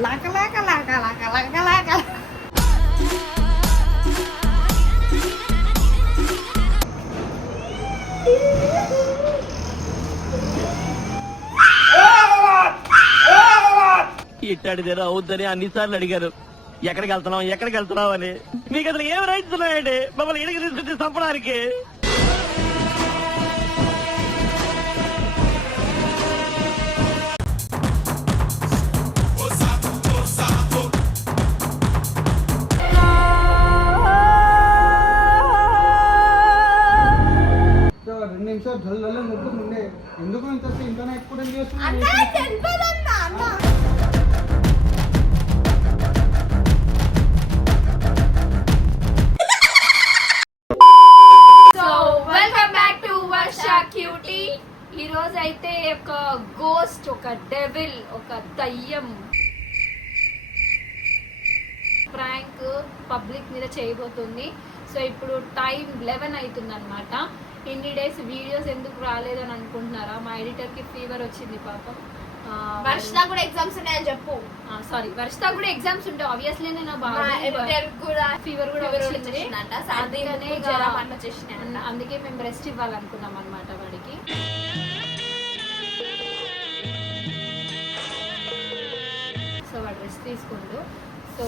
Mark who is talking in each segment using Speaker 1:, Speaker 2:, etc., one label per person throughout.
Speaker 1: లక లక లక లక లక లక.
Speaker 2: ఇట్టాడిదేనా అవుద్దని అన్నిసార్లు అడిగారు. ఎక్కడికి వెళ్తున్నాం ఎక్కడికి వెళ్తున్నాం అని. మీకు అసలు ఏం రైట్స్ ఉన్నాయండి? మమ్మల్ని ఇడికి తీసుకొచ్చి చంపడానికి.
Speaker 1: అన్న
Speaker 3: so welcome back to Varsha cutie ఈ రోజు అయితే ఒక గోస్ట్ ఒక డెవిల్ ఒక దయ్యం. ప్రాంక్ పబ్లిక్ మీద చేయబోతుంది. సో ఇప్పుడు టైం లెవెన్ అవుతుంది అనమాట ఇన్ని డేస్ వీడియోస్ ఎందుకు రాలేదని అనుకుంటున్నారా? మా ఎడిటర్కి ఫీవర్ వచ్చింది పాపం.
Speaker 4: వర్షిత కూడా ఎగ్జామ్స్ ఉన్నాయని చెప్పు.
Speaker 3: సారీ వర్షిత కూడా ఎగ్జామ్స్ ఉంటాయి ఆబ్వియస్లీ నేను
Speaker 4: కూడా
Speaker 3: ఫీవర్ కూడా వచ్చింది. అందుకే మేము రెస్ట్ ఇవ్వాలనుకున్నాం అనమాట వాడికి. సో వాడు రెస్ట్ తీసుకుండు. సో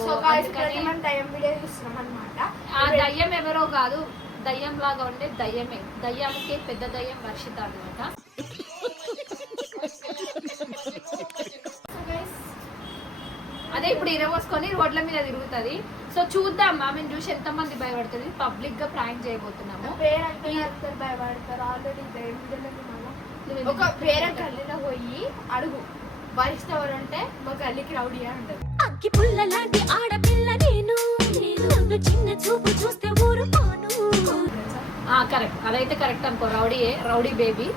Speaker 3: ఆ దయ్యం ఎవరో కాదు. దయ్యం లాగా ఉండే దయ్యమే. దయ్యానికి పెద్ద దయ్యం వర్షిత అనమాట అదే ఇప్పుడు ఇరవోసుకొని రోడ్ల మీద తిరుగుతుంది. సో చూద్దాం ఆమెను చూసి ఎంత మంది భయపడుతుంది. పబ్లిక్గా ప్రాంక్ చేయబోతున్నాము.
Speaker 4: పేరెంట్ అందరు భయపడతారు. ఆల్రెడీ
Speaker 3: నువ్వు
Speaker 4: ఒక పేరెంట్ గల్లీలో పోయి అడుగు. వరిష్ట ఎవరు అంటే మా గల్లీకి రౌడీ అంటారు
Speaker 5: అగ్గి పుల్ల లాంటి ఆడపిల్ల నేను. చిన్న చూపు చూస్తే ఊరుకోను.
Speaker 3: కరెక్ట్ అదైతే కరెక్ట్ అనుకో. రౌడీయే రౌడీ బేబీ.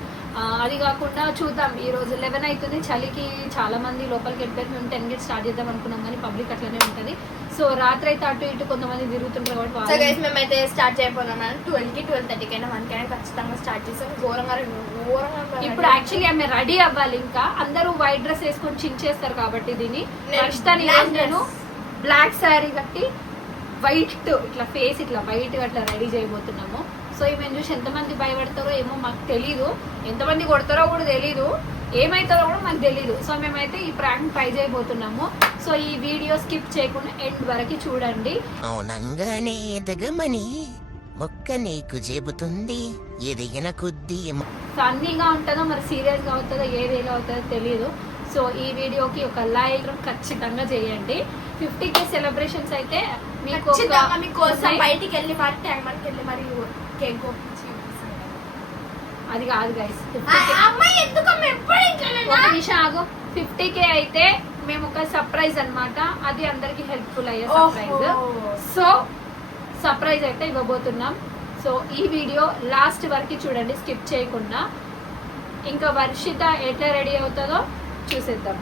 Speaker 3: అది కాకుండా చూద్దాం. ఈ రోజు లెవెన్ అవుతుంది చలికి చాలా మంది లోపలికి వెళ్ళిపోయి మేము టెన్ గేట్ స్టార్ట్ చేద్దాం అనుకున్నాం కానీ పబ్లిక్ అట్లనే ఉంటది. సో రాత్రి అయితే అటు ఇటు కొంతమంది తిరుగుతుంటారు కాబట్టి
Speaker 4: మేమైతే స్టార్ట్ చేయబోతున్నాం ట్వెల్వ్కి ట్వెల్వ్ థర్టీకి అయినా వన్ కైనా ఖచ్చితంగా స్టార్ట్ చేసాం ఘోరంగా ఘోరంగా
Speaker 3: ఇప్పుడు యాక్చువల్లీ ఆమె రెడీ అవ్వాలి ఇంకా. అందరూ వైట్ డ్రెస్ వేసుకొని చించేస్తారు కాబట్టి దీన్ని.
Speaker 4: నేను
Speaker 3: బ్లాక్ శారీ కట్టి వైట్ ఇట్లా ఫేస్ ఇట్లా వైట్ అట్లా రెడీ చేయబోతున్నాము. సో ఈమెను చూసి ఎంతమంది భయపడతారో ఏమో మాకు తెలీదు. ఎంతమంది కొడతారో కూడా తెలీదు. ఏమైతారో కూడా మాకు తెలీదు. సో మేమైతే ఈ ప్రాంక్ ట్రై చేయబోతున్నాము. సో ఈ వీడియో స్కిప్ చేయకుండా ఎండ్ వరకు చూడండి.
Speaker 6: అవునంగానే ఎదగమని మొక్క నీకు చెబుతుంది. ఎదిగిన కొద్దీ
Speaker 3: ఫన్నీగా ఉంటుందో మరి సీరియస్గా అవుతుందో ఏది ఎలా అవుతుందో తెలియదు సో ఈ వీడియోకి ఒక లైక్ ఖచ్చితంగా చేయండి. ఫిఫ్టీ కే సెలబ్రేషన్స్ అయితే మీకు
Speaker 4: బయటికి వెళ్ళి మరి ట్యాంక్ వెళ్ళి మరి కేక్ కోపించి
Speaker 3: అది కాదు గైస్ నిమిషం ఆగు. ఫిఫ్టీ కే అయితే మేము ఒక సర్ప్రైజ్ అన్నమాట. అది అందరికి హెల్ప్ఫుల్ అయ్యే సర్ప్రైజ్. సో సర్ప్రైజ్ అయితే ఇవ్వబోతున్నాం. సో ఈ వీడియో లాస్ట్ వరకు చూడండి స్కిప్ చేయకుండా. ఇంకా వర్షిత ఎట్లా రెడీ అవుతుందో చూసేద్దాం.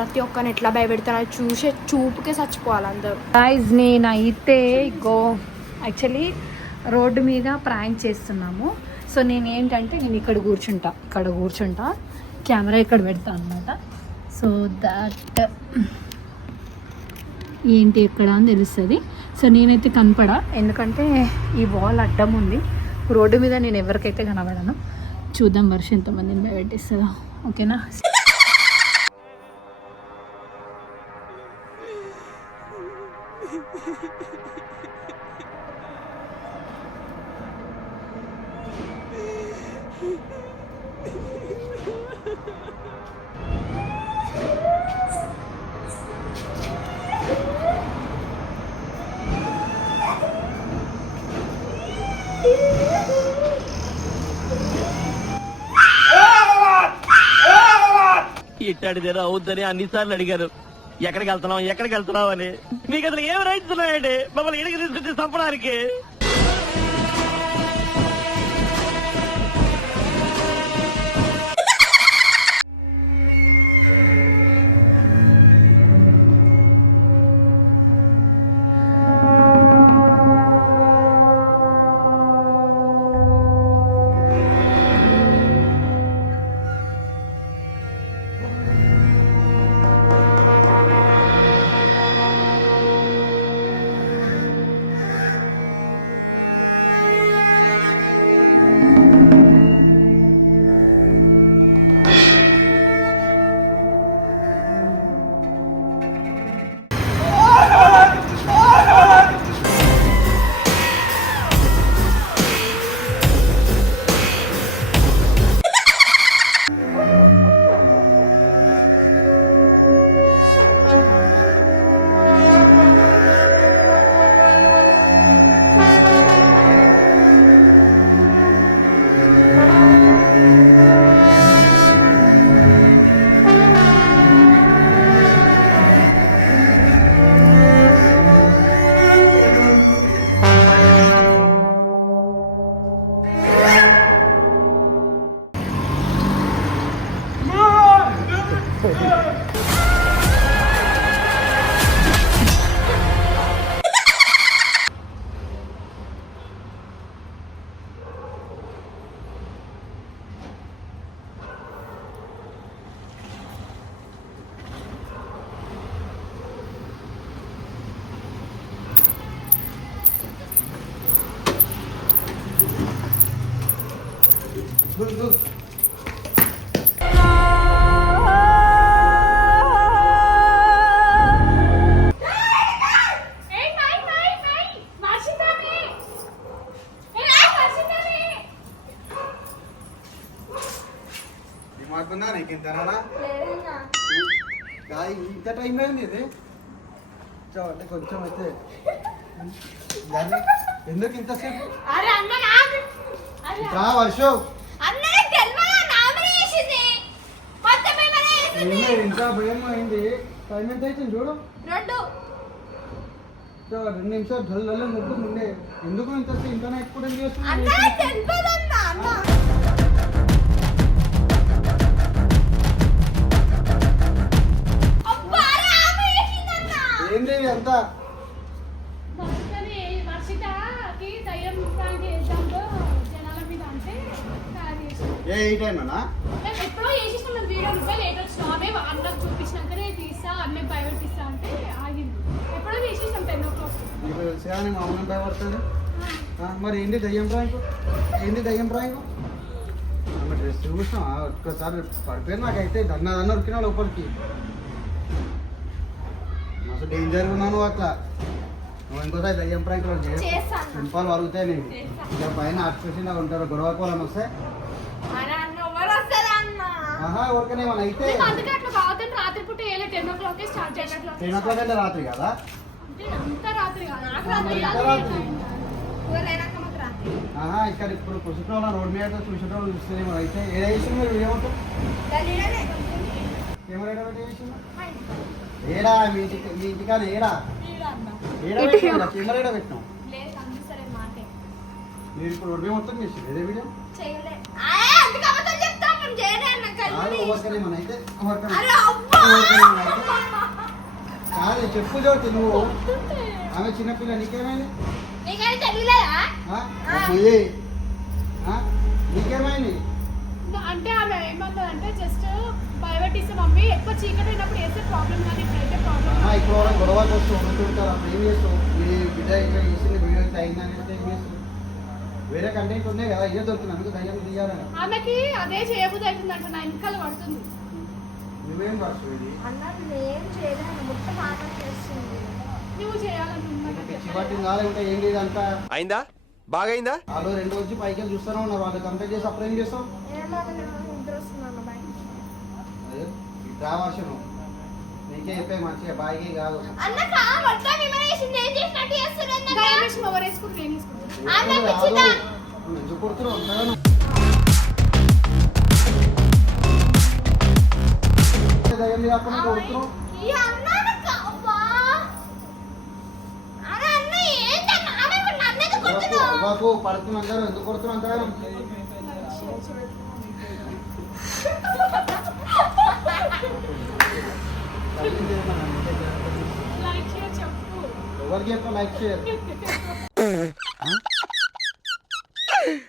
Speaker 4: ప్రతి ఒక్కరిని ఎట్లా భయపెడతారో చూసే చూపుకే చచ్చిపోవాలి అందరూ.
Speaker 3: గైజ్ నేనైతే గో యాక్చువల్లీ రోడ్డు మీద ప్రాంక్ చేస్తున్నాము. సో నేను ఏంటంటే నేను ఇక్కడ కూర్చుంటా ఇక్కడ కూర్చుంటా. కెమెరా ఇక్కడ పెడతా అనమాట సో దట్ ఏంటి ఎక్కడ అని తెలుస్తుంది. సో నేనైతే కనపడా. ఎందుకంటే ఈ వాల్ అడ్డం ఉంది. రోడ్డు మీద నేను ఎవరికైతే కనబడను చూద్దాం వర్షం ఎంతమందిని భయపెట్టిస్తుందా. ఓకేనా?
Speaker 2: అడిగారు అవుద్దని అన్నిసార్లు అడిగారు. ఎక్కడికి వెళ్తున్నాం ఎక్కడికి వెళ్తున్నాం అని. మీకు అసలు ఏం రైట్స్ ఉన్నాయండి? మమ్మల్ని ఇడికి తీసుకొచ్చి చంపడానికి.
Speaker 7: うん。నీకు ఇంతనా ఇంత టైం అయింది ఇది? కొంచెం అయితే. ఎందుకు ఇంతసేపు? వర్షం. ఇంత భయం అయింది? టైం ఎంత అవుతుంది చూడు.
Speaker 3: రెండు.
Speaker 7: రెండు నిమిషాలు ముందే. ఎందుకు ఇంత ఇంతనే చేస్తున్నావు? ఈ టైం అన్నా
Speaker 8: మేము ఎప్పుడో చేసేసాం మేము వీడియో రూపాయలు లేట్ వచ్చినాం. ఆమె అన్నకు చూపించినాకనే తీస్తా అన్నీ ప్రైవేట్ ఇస్తా అంటే ఆగింది. ఎప్పుడో చేసేసాం టెన్ ఓ క్లాక్.
Speaker 7: నీకు తెలుసా అని మా అమ్మ భయపడుతుంది ఆ, మరి ఏంటి దయ్యం ప్రాంక్? ఏంటి దయ్యం ప్రాంక్? ఆమె డ్రెస్ చూసినా ఒక్కసారి పడిపోయింది నాకైతే దన్న దన్న ఉరికినా లోపలికి. అసలు డేంజర్ ఉన్నాను అట్లా. నువ్వు ఇంకోసారి దయ్యం ప్రాంక్
Speaker 3: చేస్తాను.
Speaker 7: సింపాలు వరుగుతాయి నేను ఇక పైన ఆర్టిఫిషియల్ ఉంటారు గొడవ కోలం వస్తే
Speaker 3: అరే అన్న ఎవరు వస్తారా అన్న
Speaker 7: ఆహా ఎవరికైనా అయితే
Speaker 8: మేము అందుకే అట్లా బాగుతుంది రాత్రి పూట టెన్ ఓ క్లాక్ స్టార్ట్ చేయడం
Speaker 7: టెన్ ఓ క్లాక్ అంటే రాత్రి కదా?
Speaker 8: అంత రాత్రి నాకు రాత్రి
Speaker 7: ఆహా ఇక్కడ ఇప్పుడు పుస్తకంలో రోడ్ మీద చూసేటోళ్ళు చూస్తేనేమో అయితే. ఏడా చేసింది మీరు వీడియో మొత్తం?
Speaker 3: గలీడనే
Speaker 7: కెమెరా ఎక్కడ పెట్టి చేసింది? ఏడా? మీ ఇంటికి మీ ఇంటికాన ఏడా? ఏడా పెట్టినా కెమెరా ఏడా పెట్టినాం మీరు ఇప్పుడు రోడ్ మీద మొత్తం చేసి ఏదే వీడియో? కాదు చెప్పు జ్యోతి నువ్వు. ఆమె చిన్నపిల్ల నీకేమైంది? నీకేమైంది?
Speaker 8: అంటే ఆమె ఏమన్నదంటే జస్ట్ భయపెట్టిస్తే మమ్మీ ఎక్కువ చీకటి అయినప్పుడు వేస్తే ప్రాబ్లం కానీ ఇప్పుడైతే ప్రాబ్లం
Speaker 7: ఇప్పుడు గొడవలు వస్తూ ఉంటుంటారు అప్పుడు ఏం చేస్తావు? బిడ్డ ఇట్లా చేసింది వీడియో అయిందని ఏం చేస్తావు? వేరే కంటెంట్ ఉన్నాయి కదా ఇదే దొరుకుతుంది. అందుకు దయ్యం తీయాలని
Speaker 8: ఆమెకి అదే చేయబుద్ధి అవుతుందంట నా వెనకాల పడుతుంది.
Speaker 7: నువ్వేం ఇది?
Speaker 3: అన్న నేను చేయలేను మొత్తం ఆమె చేస్తుంది.
Speaker 8: నువ్వు చేయాలని
Speaker 7: నీకు పిచ్చి పట్టింది ఏం లేదంతా
Speaker 9: అయిందా? బాగైందా?
Speaker 7: వాళ్ళు రెండు వచ్చి పైకి వెళ్ళి చూస్తూనే ఉన్నారు వాళ్ళు కంప్లైంట్ చేసి అప్పుడు ఏం చేస్తావు
Speaker 3: ఏమో నిద్ర వస్తున్నాను బయట
Speaker 7: అదే డ్రా వర్షను. నీకే చెప్పే మంచిగా బాయికి కాదు.
Speaker 3: అన్న కాదు అట్లా విమరేసింది ఏం అన్న
Speaker 7: అన్న
Speaker 3: పిచ్చిదా?
Speaker 7: ఎందుకు కొడుతున్నావు?
Speaker 8: దయ్యం
Speaker 7: అన్న Thank you.
Speaker 8: ఎవరికి చెప్ప? Like share